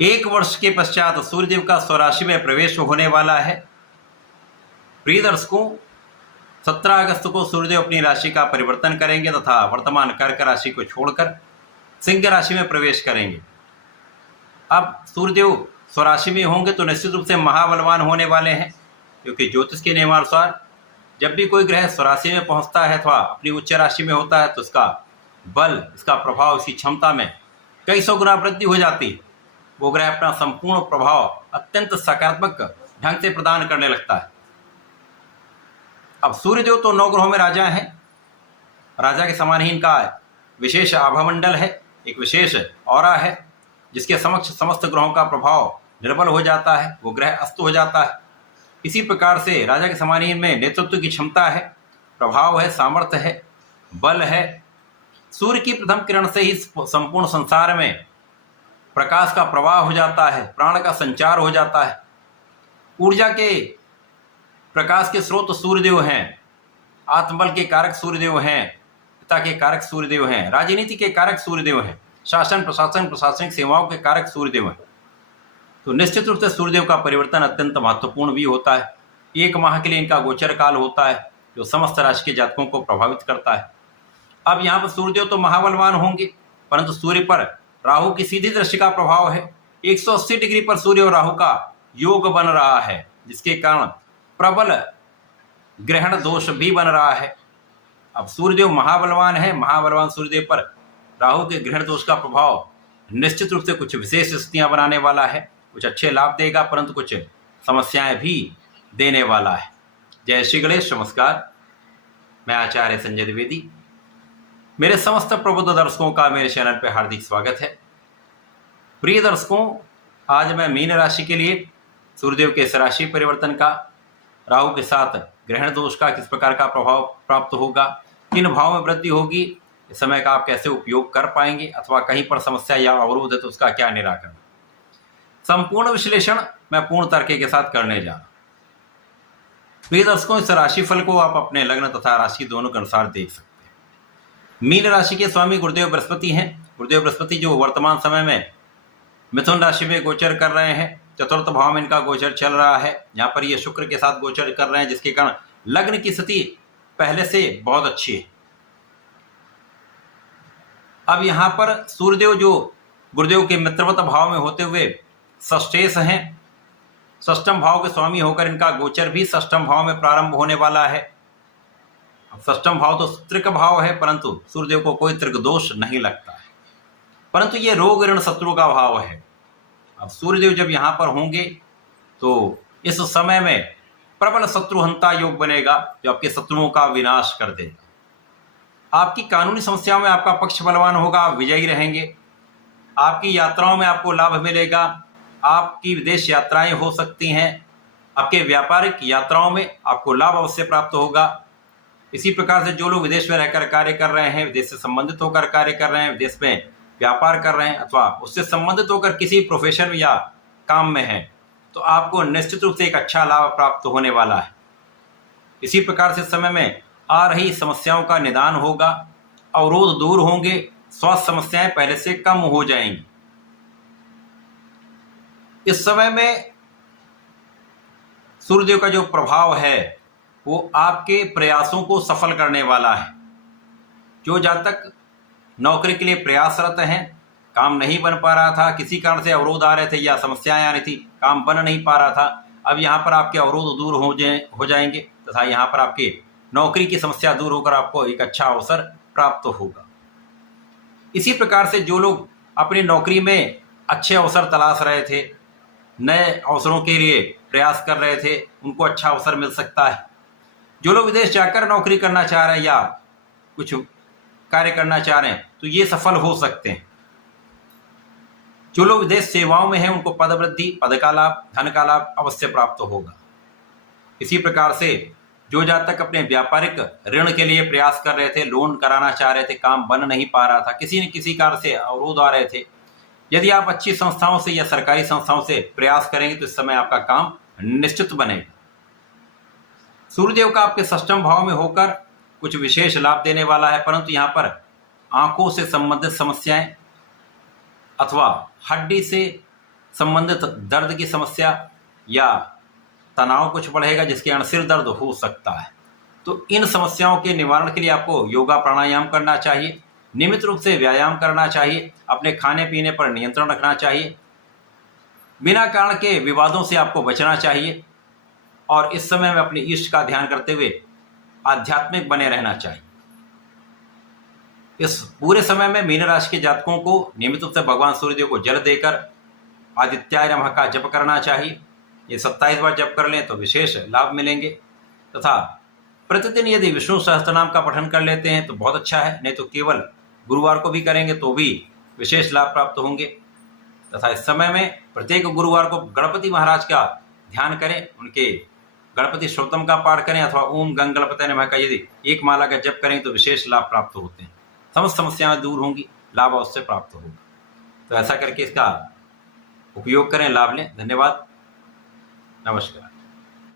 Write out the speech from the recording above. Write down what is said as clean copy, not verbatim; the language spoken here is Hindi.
एक वर्ष के पश्चात सूर्यदेव का स्वराशि में प्रवेश होने वाला है। प्रिय दर्शकों, 17 अगस्त को सूर्यदेव अपनी राशि का परिवर्तन करेंगे तथा वर्तमान कर्क राशि को छोड़कर सिंह राशि में प्रवेश करेंगे। अब सूर्यदेव स्वराशि में होंगे तो निश्चित रूप से महाबलवान होने वाले हैं, क्योंकि ज्योतिष के नियमानुसार जब भी कोई ग्रह स्वराशि में पहुंचता है अथवा अपनी उच्च राशि में होता है तो इसका बल, इसका प्रभाव, इसकी क्षमता में कई सौ गुना वृद्धि हो जाती है। वो ग्रह अपना संपूर्ण प्रभाव अत्यंत सकारात्मक ढंग से प्रदान करने लगता है। अब सूर्यदेव तो 9 ग्रहों में राजा हैं। राजा के समान ही इनका विशेष आभामंडल है, एक विशेष ऑरा है, जिसके समक्ष समस्त ग्रहों का प्रभाव निर्बल हो जाता है, वो ग्रह अस्त हो जाता है। इसी प्रकार से राजा के समान ही इनमें नेतृत्व की क्षमता है, प्रभाव है, सामर्थ्य है, बल है। सूर्य की प्रथम किरण से ही संपूर्ण संसार में प्रकाश का प्रवाह हो जाता है, प्राण का संचार हो जाता है। ऊर्जा के प्रकाश के स्रोत सूर्यदेव हैं, आत्मबल के कारक सूर्यदेव हैं, पिता के कारक सूर्यदेव हैं, राजनीति के कारक सूर्यदेव हैं, शासन प्रशासन प्रशासनिक सेवाओं के कारक सूर्यदेव हैं। तो निश्चित रूप से सूर्यदेव का परिवर्तन अत्यंत महत्वपूर्ण भी होता है। 1 माह के लिए इनका गोचर काल होता है, जो समस्त राशि के जातकों को प्रभावित करता है। अब यहाँ पर सूर्यदेव तो महाबलवान होंगे, परंतु सूर्य पर राहु की सीधी दृष्टि का प्रभाव है। 180 डिग्री पर सूर्य और राहु का योग बन रहा है, जिसके कारण प्रबल ग्रहण दोष भी बन रहा है। अब सूर्यदेव महाबलवान है, महाबलवान सूर्यदेव पर राहु के ग्रहण दोष का प्रभाव निश्चित रूप से कुछ विशेष स्थितियां बनाने वाला है, कुछ अच्छे लाभ देगा, परंतु कुछ समस्याएं भी देने वाला है। जय श्री गणेश। नमस्कार, मैं आचार्य संजय द्विवेदी। मेरे समस्त प्रबुद्ध दर्शकों का मेरे चैनल पर हार्दिक स्वागत है। प्रिय दर्शकों, आज मैं मीन राशि के लिए सूर्यदेव के इस राशि परिवर्तन का, राहु के साथ ग्रहण दोष का किस प्रकार का प्रभाव प्राप्त होगा, किन भाव में वृद्धि होगी, इस समय का आप कैसे उपयोग कर पाएंगे, अथवा कहीं पर समस्या या अवरोध है तो उसका क्या निराकरण, संपूर्ण विश्लेषण मैं पूर्ण तर्क के साथ करने जा रहा हूं। प्रिय दर्शकों, इस राशिफल को आप अपने लग्न तथा राशि दोनों के अनुसार देख सकते हैं। मीन राशि के स्वामी गुरुदेव बृहस्पति हैं। गुरुदेव बृहस्पति जो वर्तमान समय में मिथुन राशि में गोचर कर रहे हैं, चतुर्थ भाव में इनका गोचर चल रहा है। यहाँ पर ये शुक्र के साथ गोचर कर रहे हैं, जिसके कारण लग्न की स्थिति पहले से बहुत अच्छी है। अब यहाँ पर सूर्यदेव जो गुरुदेव के मित्रवत भाव में होते हुए षष्ठेश हैं, षष्ठम भाव के स्वामी होकर इनका गोचर भी षष्ठम भाव में प्रारंभ होने वाला है। अब षष्ठम भाव तो त्रिक भाव है, परंतु सूर्यदेव को कोई त्रिक दोष नहीं लगता है, परंतु ये रोग ऋण शत्रु का भाव है। अब सूर्यदेव जब यहाँ पर होंगे तो इस समय में प्रबल शत्रुहंता योग बनेगा, जो आपके शत्रुओं का विनाश कर देगा। आपकी कानूनी समस्याओं में आपका पक्ष बलवान होगा, आप विजयी रहेंगे। आपकी यात्राओं में आपको लाभ मिलेगा, आपकी विदेश यात्राएं हो सकती हैं। आपके व्यापारिक यात्राओं में आपको लाभ अवश्य प्राप्त होगा। इसी प्रकार से जो लोग विदेश में रहकर कार्य कर रहे हैं, विदेश से संबंधित होकर कार्य कर रहे हैं, विदेश में व्यापार कर रहे हैं, अथवा उससे संबंधित होकर किसी प्रोफेशन या काम में हैं, तो आपको निश्चित रूप से एक अच्छा लाभ प्राप्त होने वाला है। इसी प्रकार से समय में आ रही समस्याओं का निदान होगा, अवरोध दूर होंगे, स्वास्थ्य समस्याएं पहले से कम हो जाएंगी। इस समय में सूर्यदेव का जो प्रभाव है वो आपके प्रयासों को सफल करने वाला है। जो जातक नौकरी के लिए प्रयासरत हैं, काम नहीं बन पा रहा था, किसी कारण से अवरोध आ रहे थे या समस्याएं आ रही थी, काम बन नहीं पा रहा था, अब यहाँ पर आपके अवरोध दूर हो जाएंगे तथा यहाँ पर आपके नौकरी की समस्या दूर होकर आपको एक अच्छा अवसर प्राप्त होगा। इसी प्रकार से जो लोग अपनी नौकरी में अच्छे अवसर तलाश रहे थे, नए अवसरों के लिए प्रयास कर रहे थे, उनको अच्छा अवसर मिल सकता है। जो लोग विदेश जाकर नौकरी करना चाह रहे हैं या कुछ कार्य करना चाह रहे हैं, तो ये सफल हो सकते हैं। जो लोग विदेश सेवाओं में हैं, उनको पद वृद्धि, पद का लाभ, धन का लाभ अवश्य प्राप्त होगा। इसी प्रकार से जो जातक अपने व्यापारिक ऋण के लिए प्रयास कर रहे थे, लोन कराना चाह रहे थे, काम बन नहीं पा रहा था, किसी न किसी कारण से अवरोध आ रहे थे, यदि आप अच्छी संस्थाओं से या सरकारी संस्थाओं से प्रयास करेंगे तो इस समय आपका काम निश्चित बनेगा। सूर्यदेव का आपके षष्ठम भाव में होकर कुछ विशेष लाभ देने वाला है, परंतु यहाँ पर आंखों से संबंधित समस्याएं अथवा हड्डी से संबंधित दर्द की समस्या या तनाव कुछ बढ़ेगा, जिसके कारण सिर दर्द हो सकता है। तो इन समस्याओं के निवारण के लिए आपको योगा प्राणायाम करना चाहिए, नियमित रूप से व्यायाम करना चाहिए, अपने खाने पीने पर नियंत्रण रखना चाहिए, बिना कारण के विवादों से आपको बचना चाहिए और इस समय में अपने इष्ट का ध्यान करते हुए आध्यात्मिक बने रहना चाहिए। इस पूरे समय में मीन राशि के जातकों को नियमित रूप से भगवान सूर्यदेव को जल देकर आदित्याय नमः का जप करना चाहिए। ये 27 बार जप कर लें तो विशेष लाभ मिलेंगे, तथा प्रतिदिन यदि विष्णु सहस्त्रनाम का पठन कर लेते हैं तो बहुत अच्छा है, नहीं तो केवल गुरुवार को भी करेंगे तो भी विशेष लाभ प्राप्त होंगे। तथा इस समय में प्रत्येक गुरुवार को गणपति महाराज का ध्यान करें, उनके गणपति स्तोत्रम का पाठ करें अथवा ओम गंग गणपतये नमः का यदि एक माला का जप करें तो विशेष लाभ प्राप्त होते हैं, समस्त समस्याएं दूर होंगी, लाभ अवश्य प्राप्त होगा। तो ऐसा करके इसका उपयोग करें, लाभ लें। धन्यवाद, नमस्कार।